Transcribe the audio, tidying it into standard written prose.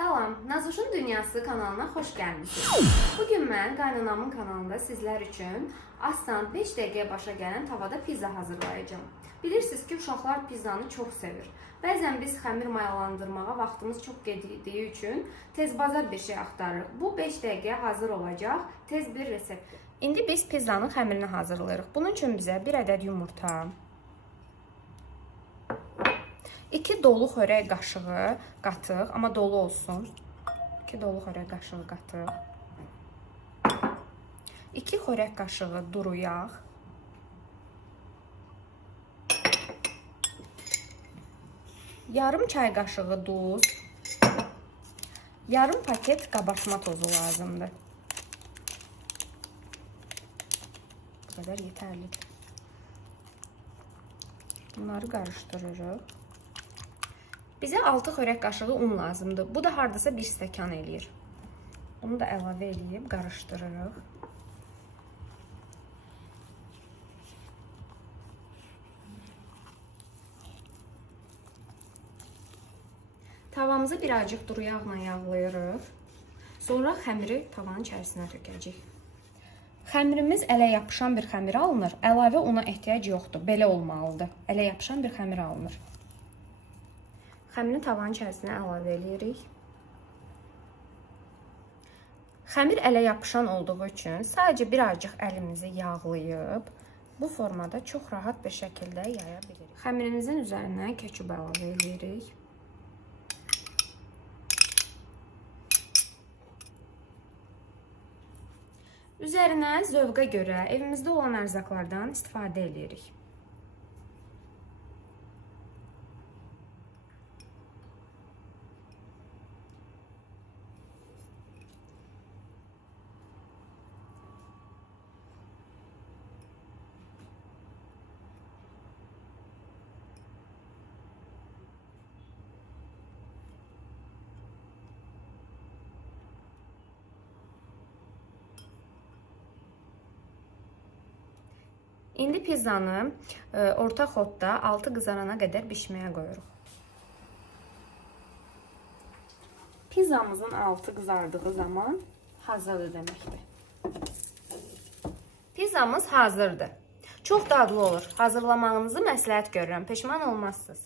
Salam, Nazuşun Dünyası kanalına xoş gəlmişsiniz. Bugün mən qaynanamın kanalında sizlər üçün asan 5 dəqiqəyə başa gələn tavada pizza hazırlayacağım. Bilirsiniz ki, uşaqlar pizzanı çox sevir. Bəzən biz xəmir mayalandırmağa vaxtımız çox getdiyi üçün tezbazar bir şey axtarırıq. Bu 5 dəqiqəyə hazır olacaq tez bir reseptdir. İndi biz pizzanın xəmirini hazırlayırıq. Bunun üçün bizə 1 ədəd yumurta, 2 dolu xörək qaşığı qatıq, amma dolu olsun. 2 dolu xörək qaşığı qatıq. 2 xörək qaşığı duru yağ. Yarım çay qaşığı duz. Yarım paket qabartma tozu lazımdır. Bu qədər yetərlidir. Bunları qarışdırırıq. Bizə 6 xörək qaşığı un lazımdır. Bu da hardasa 1 stəkan eləyir. Bunu da əlavə edib qarışdırırıq. Tavamızı birazcık duru yağla yağlayırıq. Sonra xəmiri tavanın içərisinə tökəcəyik. Xəmirimiz ələ yapışan bir xəmir alınır. Əlavə una ehtiyac yoxdur. Belə olmalıdır. Ələ yapışan bir xəmir alınır. Xəmirini tavanın içərisinə əlavə edirik. Xəmir ələ yapışan olduğu üçün sadəcə birazcık əlimizi yağlayıb bu formada çox rahat bir şəkildə yaya bilirik. Xəmirimizin üzərinə ketçup əlavə edirik. Üzərinə zövqə görə evimizdə olan ərzaqlardan istifadə edirik. İndi pizzanı orta xodda altı qızarana qədər bişməyə qoyuruq. Pizzamızın altı qızardığı zaman hazırdır deməkdir. Pizzamız hazırdır. Çox dadlı olur. Hazırlamağınızı məsləhət görürəm. Peşman olmazsınız.